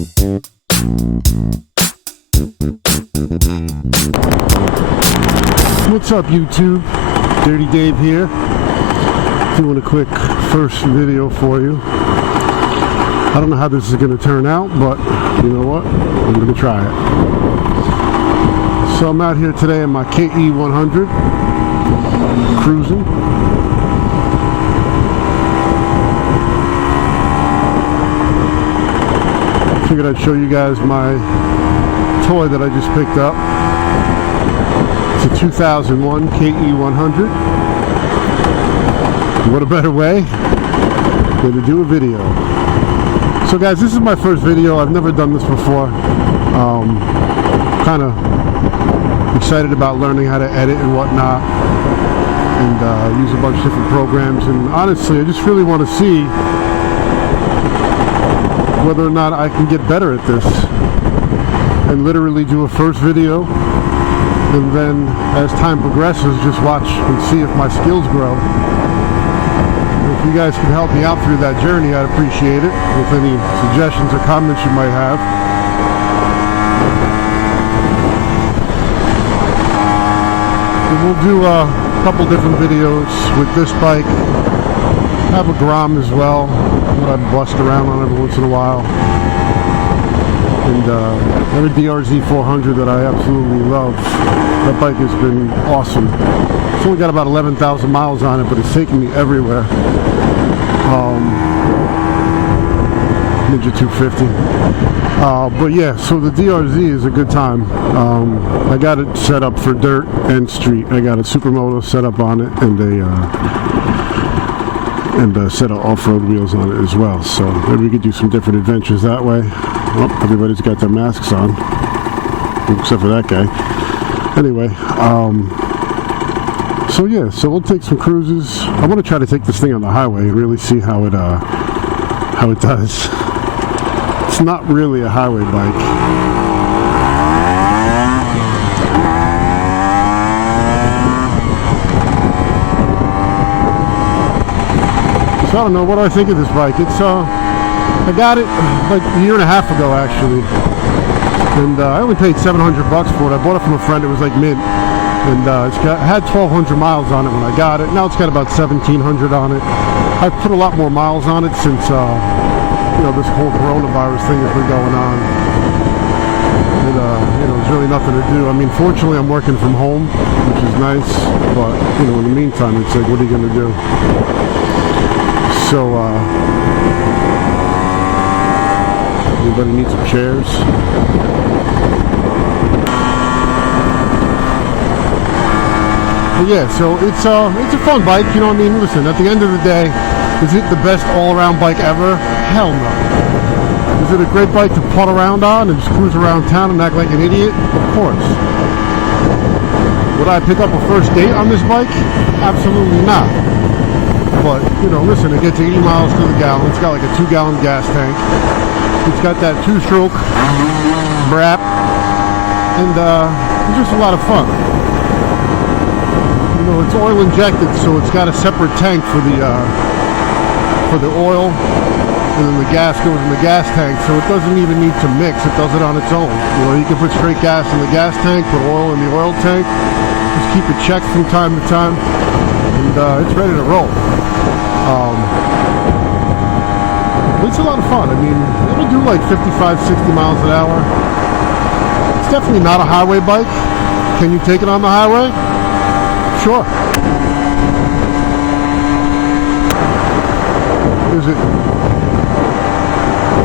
What's up, YouTube? Dirty Dave here, doing a quick first video for you. I don't know how this is going to turn out, but you know what? I'm going to try it. So I'm out here today in my KE100, cruising. Figured I'd show you guys my toy that I just picked up. It's a 2001 KE100. What a better way than to do a video. So guys, this is my first video. I've never done this before. Kind of excited about learning how to edit and whatnot, and use a bunch of different programs. And honestly, I just really want to see whether or not I can get better at this, and literally do a first video, and then as time progresses, just watch and see if my skills grow. If you guys can help me out through that journey, I'd appreciate it, with any suggestions or comments you might have. And we'll do a couple different videos with this bike. I have a Grom as well that I bust around on every once in a while. And I have a DRZ 400 that I absolutely love. That bike has been awesome. It's only got about 11,000 miles on it, but it's taken me everywhere. Ninja 250. But yeah, so the DRZ is a good time. I got it set up for dirt and street. I got a Supermoto set up on it, and a set of off-road wheels on it as well. So maybe we could do some different adventures that way. Oh, everybody's got their masks on, except for that guy. Anyway, so yeah, so we'll take some cruises. I want to try to take this thing on the highway and really see how it does. It's not really a highway bike. So I don't know, what do I think of this bike? It's I got it like a year and a half ago actually, and I only paid $700 for it. I bought it from a friend. It was like mint, and had 1,200 miles on it when I got it. Now it's got about 1,700 on it. I've put a lot more miles on it since you know, this whole coronavirus thing has been going on. And you know, there's really nothing to do. I mean, fortunately, I'm working from home, which is nice. But you know, in the meantime, it's like, what are you going to do? So, anybody need some chairs? But yeah, so it's a fun bike, you know what I mean? Listen, at the end of the day, is it the best all-around bike ever? Hell no. Is it a great bike to putt around on and just cruise around town and act like an idiot? Of course. Would I pick up a first date on this bike? Absolutely not. But, you know, listen, it gets 80 miles to the gallon. It's got like a 2-gallon gas tank. It's got that 2-stroke brap. And it's just a lot of fun. You know, it's oil injected, so it's got a separate tank for the oil, and then the gas goes in the gas tank, so it doesn't even need to mix. It does it on its own. You know, you can put straight gas in the gas tank, put oil in the oil tank, just keep it checked from time to time, and it's ready to roll. It's a lot of fun. I mean, it'll do like 55, 60 miles an hour. It's definitely not a highway bike. Can you take it on the highway? Sure.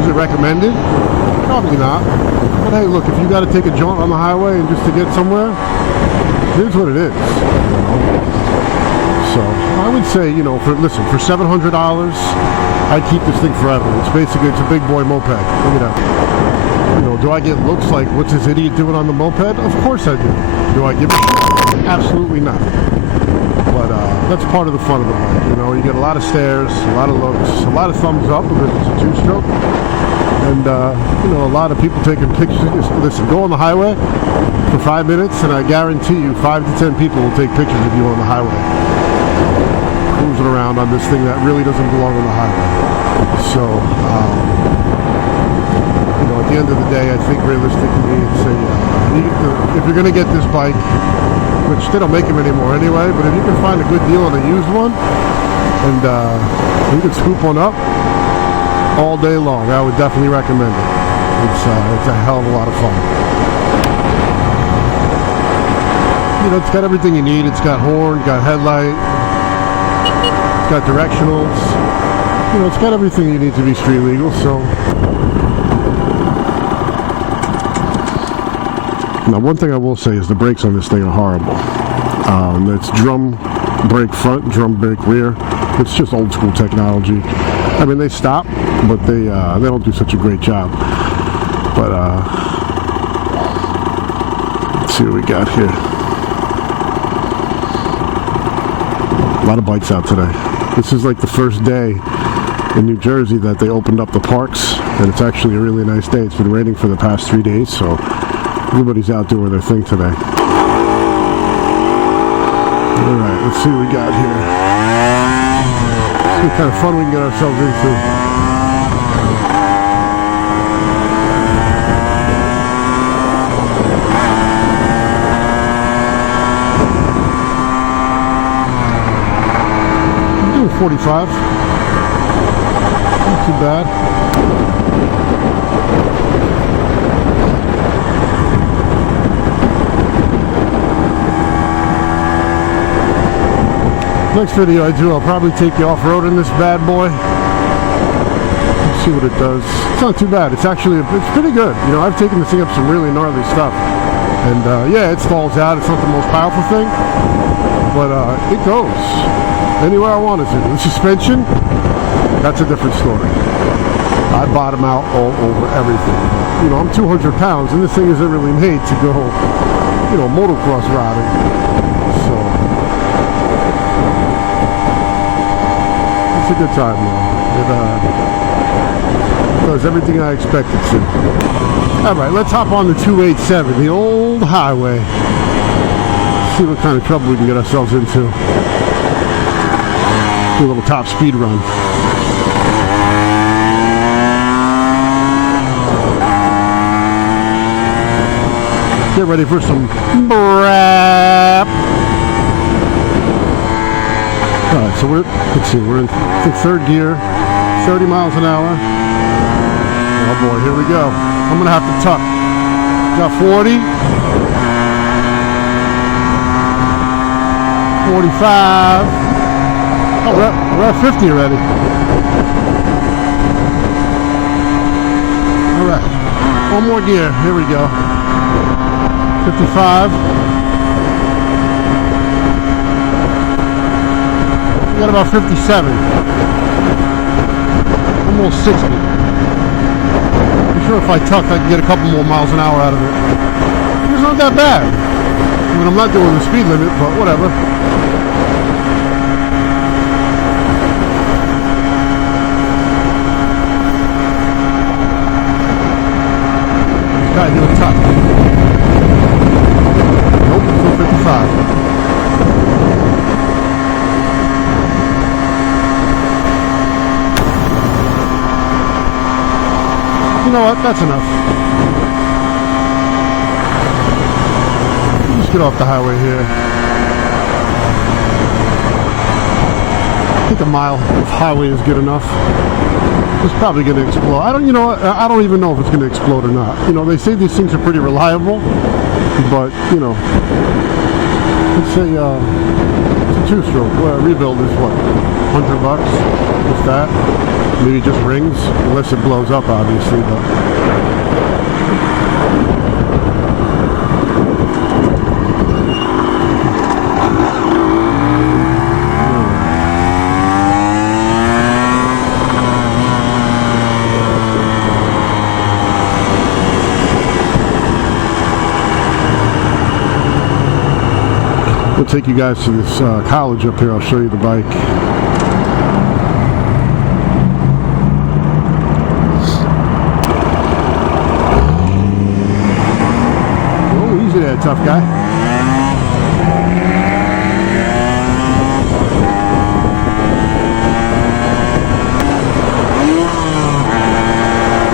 Is it recommended? Probably not. But hey, look, if you got to take a jaunt on the highway and just to get somewhere, here's what it is. So I would say, you know, for $700, I'd keep this thing forever. It's a big boy moped. Look at that. You know, do I get looks like, what's this idiot doing on the moped? Of course I do. Do I give a shit? Absolutely not. But that's part of the fun of the bike. You know, you get a lot of stares, a lot of looks, a lot of thumbs up because it's a 2-stroke. And, you know, a lot of people taking pictures. Listen, go on the highway for 5 minutes, and I guarantee you 5 to 10 people will take pictures of you on the highway, cruising around on this thing that really doesn't belong on the highway. So, you know, at the end of the day, I think realistically, it's if you're going to get this bike, which they don't make them anymore anyway, but if you can find a good deal on a used one, and you can scoop one up all day long, I would definitely recommend it. It's a hell of a lot of fun. You know, it's got everything you need. It's got horn, got headlight, it's got directionals. You know, it's got everything you need to be street legal. So now, one thing I will say is the brakes on this thing are horrible. It's drum brake front, drum brake rear. It's just old school technology. I mean, they stop, but they don't do such a great job. But let's see what we got here. A lot of bikes out today. This is like the first day in New Jersey that they opened up the parks, and it's actually a really nice day. It's been raining for the past 3 days, so everybody's out doing their thing today. Alright, let's see what we got here. Let's see what kind of fun we can get ourselves into. I'm doing 45. Not too bad. Next video I do, I'll probably take you off-road in this bad boy. Let's see what it does. It's not too bad. It's pretty good. You know, I've taken this thing up some really gnarly stuff. And yeah, it stalls out. It's not the most powerful thing, but it goes anywhere I want it to. The suspension, that's a different story. I bottom out all over everything. You know, I'm 200 pounds, and this thing isn't really made to go, you know, motocross riding. So it's a good time, though. It does everything I expect it to. All right, let's hop on the 287, the old highway. See what kind of trouble we can get ourselves into. Do a little top speed run. Get ready for some brap. Alright, so let's see, we're in third gear, 30 miles an hour. Oh boy, here we go. I'm gonna have to tuck. Got 40. 45. Oh, we're at 50 already. Alright, one more gear, here we go. 55. We got about 57. Almost 60. I'm sure if I tuck, I can get a couple more miles an hour out of it. It's not that bad. I mean, I'm not doing the speed limit, but whatever. This guy doing tuck. Nope, still 55. You know what? That's enough. Just get off the highway here. I think a mile of highway is good enough. It's probably going to explode. I don't even know if it's going to explode or not. You know, they say these things are pretty reliable, but you know, it's a two-stroke. Rebuild is what, $100? Just that. Maybe just rings, unless it blows up, obviously. But we'll take you guys to this college up here. I'll show you the bike. Tough guy.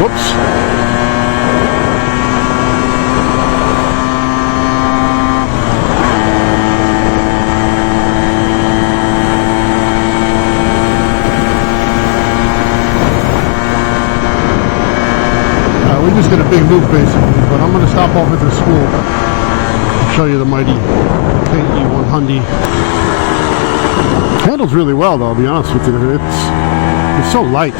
Whoops. did a big loop basically, but I'm going to stop off at the school, show you the mighty KE100. Handles really well though, I'll be honest with you. It's so light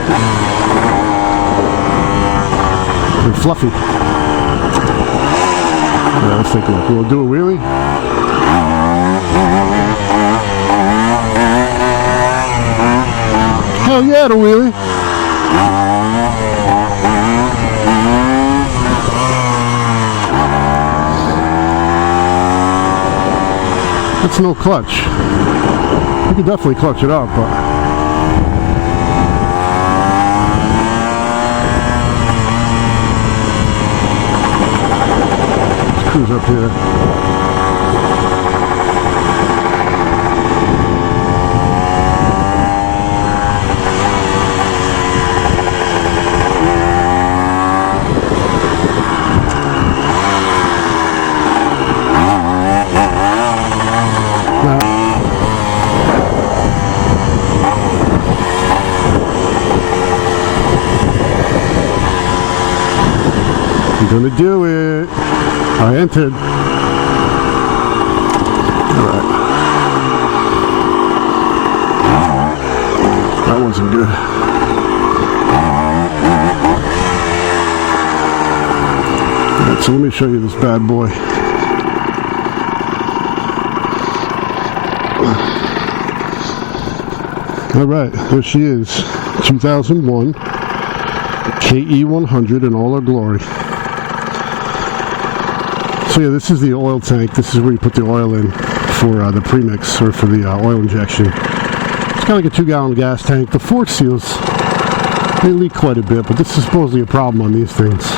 and fluffy. Yeah, let's take a look. We'll do a wheelie. Hell yeah, the wheelie. It's no clutch. You can definitely clutch it up, but let's cruise up here. Gonna do it. I entered. Alright. That wasn't good. Alright, so let me show you this bad boy. Alright, there she is. 2001 KE100 in all her glory. So yeah, this is the oil tank. This is where you put the oil in for the premix or for the oil injection. It's kind of like a 2-gallon gas tank. The fork seals, they leak quite a bit, but this is supposedly a problem on these things.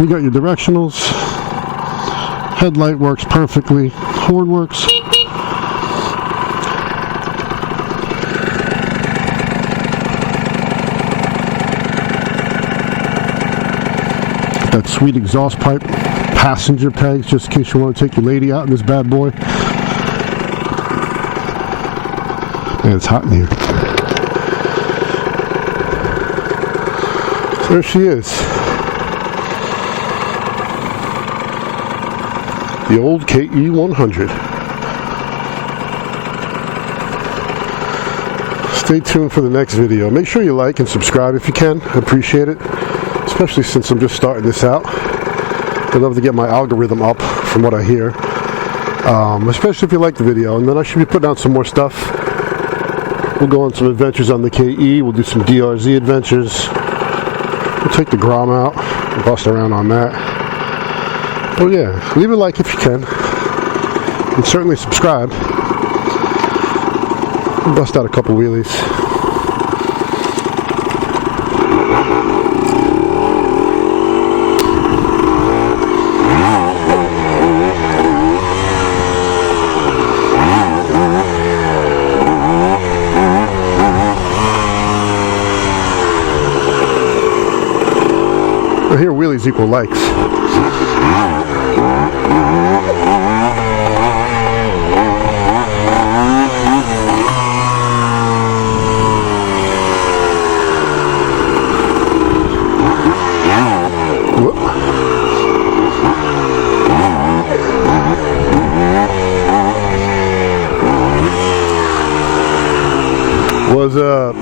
You got your directionals. Headlight works perfectly. Horn works. That sweet exhaust pipe. Passenger pegs, just in case you want to take your lady out in this bad boy. Man, it's hot in here. There she is. The old KE100. Stay tuned for the next video. Make sure you like and subscribe if you can. I appreciate it. Especially since I'm just starting this out. I'd love to get my algorithm up from what I hear. Especially if you like the video. And then I should be putting out some more stuff. We'll go on some adventures on the KE. We'll do some DRZ adventures. We'll take the Grom out and bust around on that. Oh yeah, leave a like if you can. And certainly subscribe. We'll bust out a couple wheelies. Here, wheelies equal likes. What's up?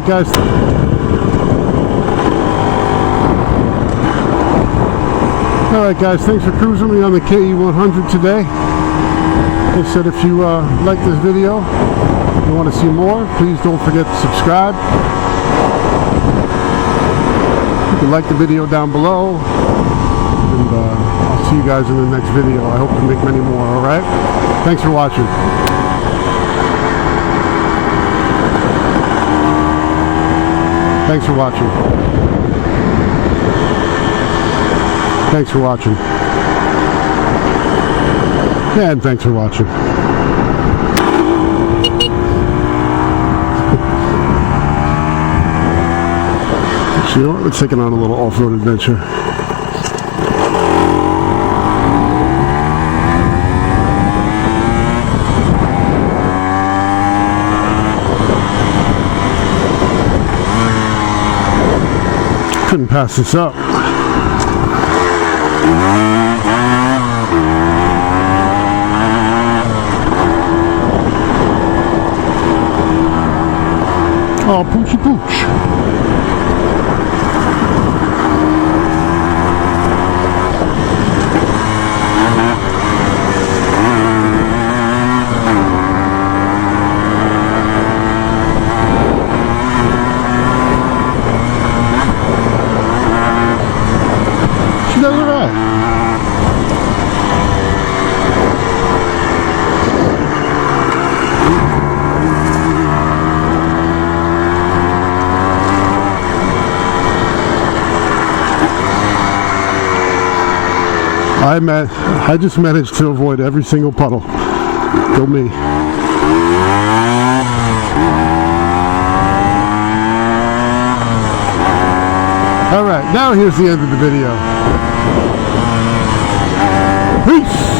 Alright guys. Alright guys, thanks for cruising me on the KE100 today. Like I said, if you like this video, you want to see more, please don't forget to subscribe. You can like the video down below. And I'll see you guys in the next video. I hope to make many more, alright? Thanks for watching. Thanks for watching. Thanks for watching. And thanks for watching. So, you know what? Let's take it on a little off-road adventure. Couldn't pass this up. Oh, poochy pooch. She does it right. I just managed to avoid every single puddle. Go me. Alright, now here's the end of the video. Peace!